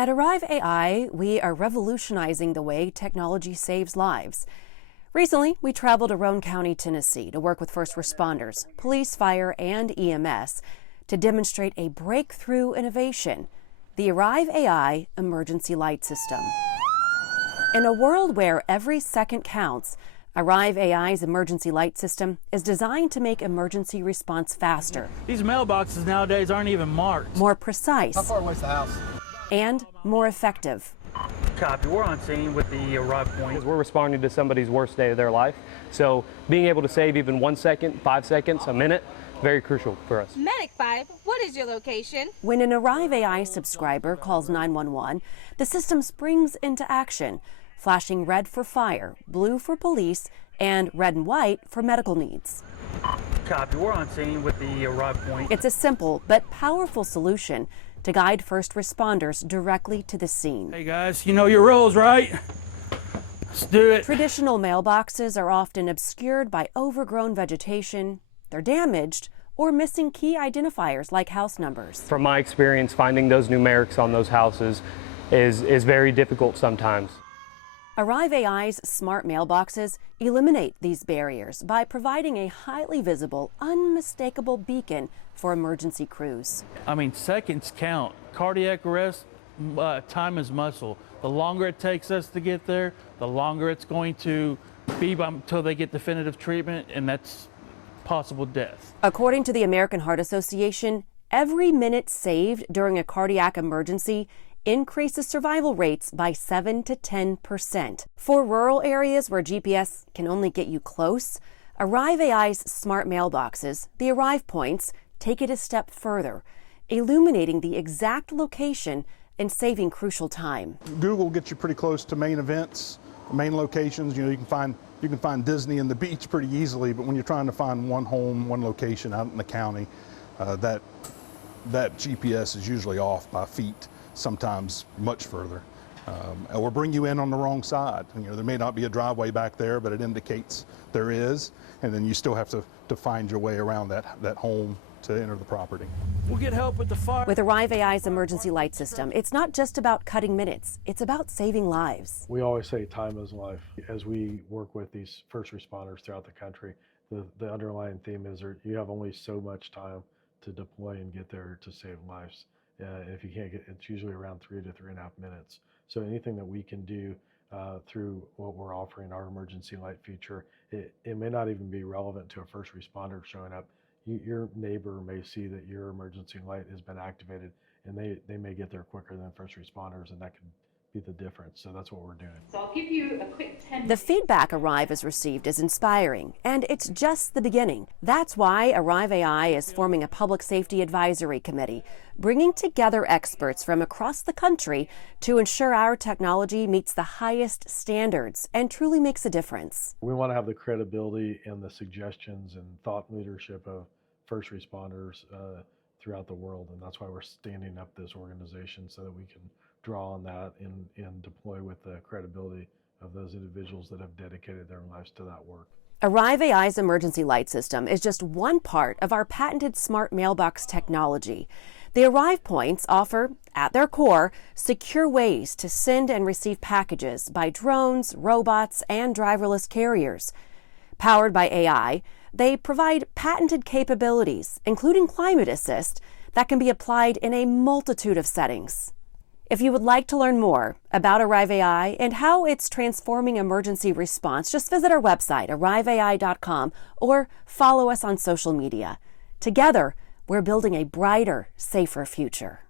At Arrive AI, we are revolutionizing the way technology saves lives. Recently, we traveled to Roane County, Tennessee to work with first responders, police, fire, and EMS to demonstrate a breakthrough innovation, the Arrive AI emergency light system. In a world where every second counts, Arrive AI's emergency light system is designed to make emergency response faster. These mailboxes nowadays aren't even marked. More precise. How far away's the house? And more effective. Copy, we're on scene with the Arrive point. We're responding to somebody's worst day of their life. So being able to save even 1 second, 5 seconds, a minute, very crucial for us. Medic 5, what is your location? When an Arrive AI subscriber calls 911, the system springs into action, flashing red for fire, blue for police, and red and white for medical needs. Copy, we're on scene with the Arrive point. It's a simple but powerful solution to guide first responders directly to the scene. Hey guys, you know your rules, right? Let's do it. Traditional mailboxes are often obscured by overgrown vegetation, they're damaged, or missing key identifiers like house numbers. From my experience, finding those numerics on those houses is very difficult sometimes. Arrive AI's smart mailboxes eliminate these barriers by providing a highly visible, unmistakable beacon for emergency crews. I mean, seconds count. Cardiac arrest, time is muscle. The longer it takes us to get there, the longer it's going to be until they get definitive treatment, and that's possible death. According to the American Heart Association, every minute saved during a cardiac emergency increases survival rates by 7 to 10%. For rural areas where GPS can only get you close, Arrive AI's smart mailboxes, the Arrive points, take it a step further, illuminating the exact location and saving crucial time. Google gets you pretty close to main events, main locations. You know, you can find Disney and the beach pretty easily, but when you're trying to find one home, one location out in the county, that GPS is usually off by feet, sometimes much further, or bring you in on the wrong side. You know, there may not be a driveway back there, but it indicates there is, and then you still have to find your way around that home to enter the property. We'll get help with the fire. With Arrive AI's emergency light system, it's not just about cutting minutes, it's about saving lives. We always say time is life. As we work with these first responders throughout the country, the underlying theme is you have only so much time to deploy and get there to save lives. If you can't get, it's usually around 3 to 3.5 minutes. So anything that we can do through what we're offering, our emergency light feature, it may not even be relevant to a first responder showing up. Your neighbor may see that your emergency light has been activated, and they may get there quicker than first responders, and that could be the difference. So that's what we're doing. So I'll give you a quick 10. The feedback Arrive has received is inspiring, and it's just the beginning. That's why Arrive AI is forming a public safety advisory committee, bringing together experts from across the country to ensure our technology meets the highest standards and truly makes a difference. We want to have the credibility and the suggestions and thought leadership of first responders throughout the world, and that's why we're standing up this organization, so that we can draw on that and deploy with the credibility of those individuals that have dedicated their lives to that work. Arrive AI's emergency light system is just one part of our patented smart mailbox technology. The Arrive points offer, at their core, secure ways to send and receive packages by drones, robots, and driverless carriers. Powered by AI, they provide patented capabilities, including climate assist, that can be applied in a multitude of settings. If you would like to learn more about Arrive AI and how it's transforming emergency response, just visit our website, arriveai.com, or follow us on social media. Together, we're building a brighter, safer future.